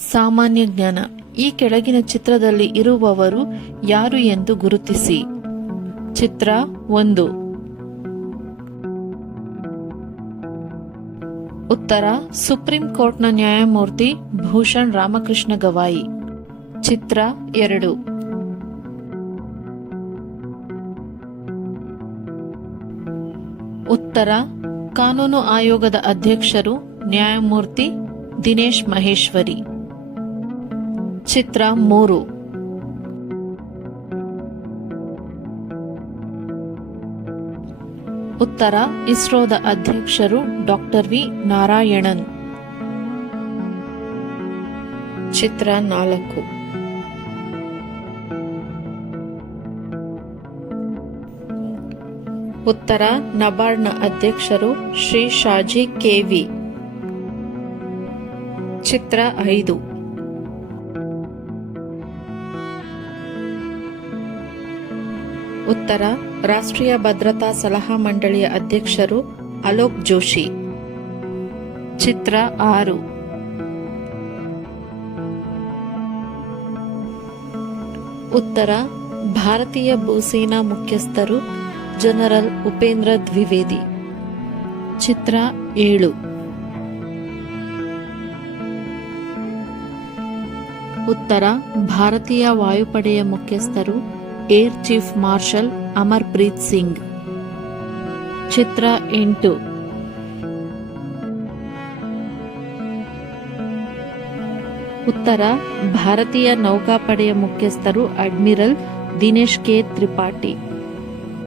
ಸಾಮಾನ್ಯ ಜ್ಞಾನ. ಈ ಕೆಳಗಿನ ಚಿತ್ರದಲ್ಲಿ ಇರುವವರು ಯಾರು ಎಂದು ಗುರುತಿಸಿ. ಚಿತ್ರ 1. ಉತ್ತರ: ಸುಪ್ರೀಂ ಕೋರ್ಟ್ನ ನ್ಯಾಯಮೂರ್ತಿ ಭೂಷಣ್ ರಾಮಕೃಷ್ಣ ಗವಾಯಿ. ಚಿತ್ರ 2. ಉತ್ತರ: ಕಾನೂನು ಆಯೋಗದ ಅಧ್ಯಕ್ಷರು ನ್ಯಾಯಮೂರ್ತಿ ದಿನೇಶ್ ಮಹೇಶ್ವರಿ. ಚಿತ್ರ 3. ಉತ್ತರ: ಇಸ್ರೋದ ಅಧ್ಯಕ್ಷರು ಡಾಕ್ಟರ್ ವಿ ನಾರಾಯಣನ್. ಚಿತ್ರ 4. ಉತ್ತರ: ನಬಾರ್ಡ್ನ ಅಧ್ಯಕ್ಷರು ಶ್ರೀ ಶಾಜಿ ಕೆವಿ. ಚಿತ್ರ 5. ಉತ್ತರ: ರಾಷ್ಟ್ರೀಯ ಭದ್ರತಾ ಸಲಹಾ ಮಂಡಳಿಯ ಅಧ್ಯಕ್ಷರು ಅಲೋಕ್ ಜೋಶಿ. ಚಿತ್ರ 6. ಉತ್ತರ: ಭಾರತೀಯ ಭೂಸೇನಾ ಮುಖ್ಯಸ್ಥರು ಜನರಲ್ ಉಪೇಂದ್ರ ದ್ವಿವೇದಿ. ಚಿತ್ರ 7. ಉತ್ತರ: ಭಾರತೀಯ ವಾಯುಪಡೆಯ ಮುಖ್ಯಸ್ಥರು air chief marshal Amarpreet Singh. ಚಿತ್ರ 8. ಉತ್ತರ: ಭಾರತೀಯ ನೌಕಾಪಡೆಯ ಮುಖ್ಯಸ್ಥರು ಅಡ್ಮಿರಲ್ ದಿನೇಶ್ ಕೆ ತ್ರಿಪಾಠಿ.